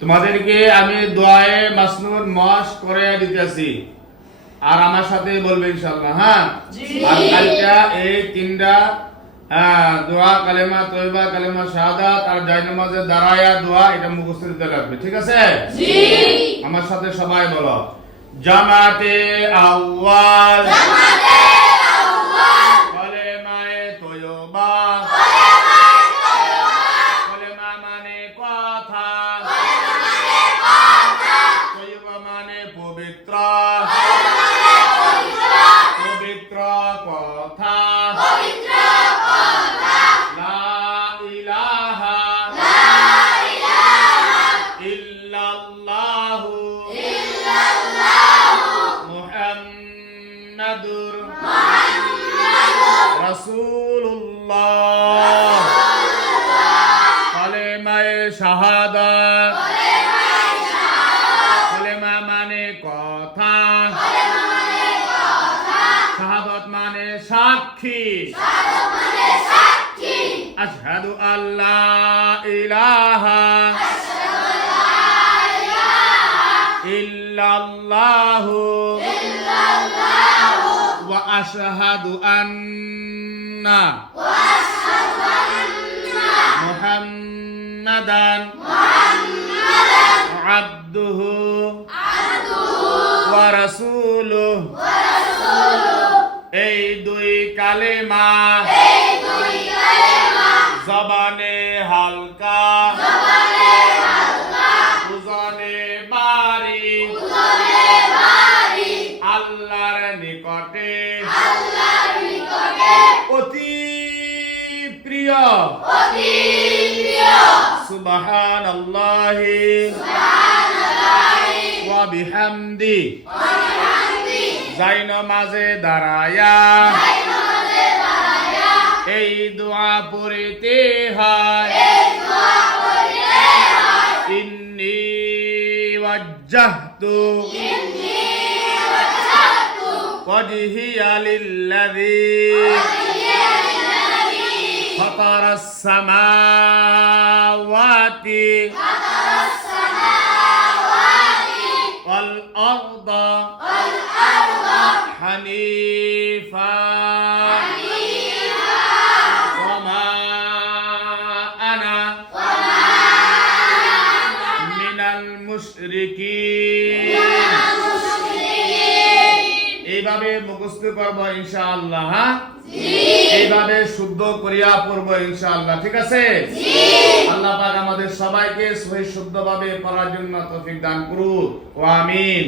তোমাদেরকে আমি দোয়ায়ে মাসনুন মশ করে দিতেছি। আর আমার সাথে বলবে ইনশাআল্লাহ হ্যাঁ? আর কালকা এই তিনটা দোয়া কালেমা তৈবা কালেমা শাহাদাত আর জায়নামাজের দাঁড়ায়া দোয়া এটা মুখস্থ দিতে লাগবে ঠিক আছে? আমার সাথে সবাই বলো জামাতে আউয়াল। মুহাম্মাদুর রাসূলুল্লাহ। কালেমায়ে শাহাদাত কালেমা মানে কথা। শাহাদাত মানে সাক্ষী। আশহাদু আল্লাহ ইলাহা। ইল্লাল্লাহু ওয়া আশহাদু আন্না মুহাম্মাদান আবদুহু ওয়া রাসূলুহু এই দুই কালেমা আল্লাহর নিকটে। অতি প্রিয়। সুবহান আল্লাহি ওয়া বিহামদি। যাইন মাঝে দাঁড়ায়া। এই দোয়া পড়িতে হয়। ইন্নি ওয়াজ্জাহতু। فقد هي للذي فطر السماوات فطر السماوات والأرض والأرض حنيفا وما أنا وما من المشركين. এইভাবে মুখস্থ করব ইনশাআল্লাহ হ্যাঁ? এইভাবে শুদ্ধ করিয়া পড়ব ইনশাআল্লাহ ঠিক আছে? আল্লাহ পাক আমাদের সবাইকে সহি শুদ্ধভাবে পড়ার জন্য তৌফিক দান করুন ও আমিন।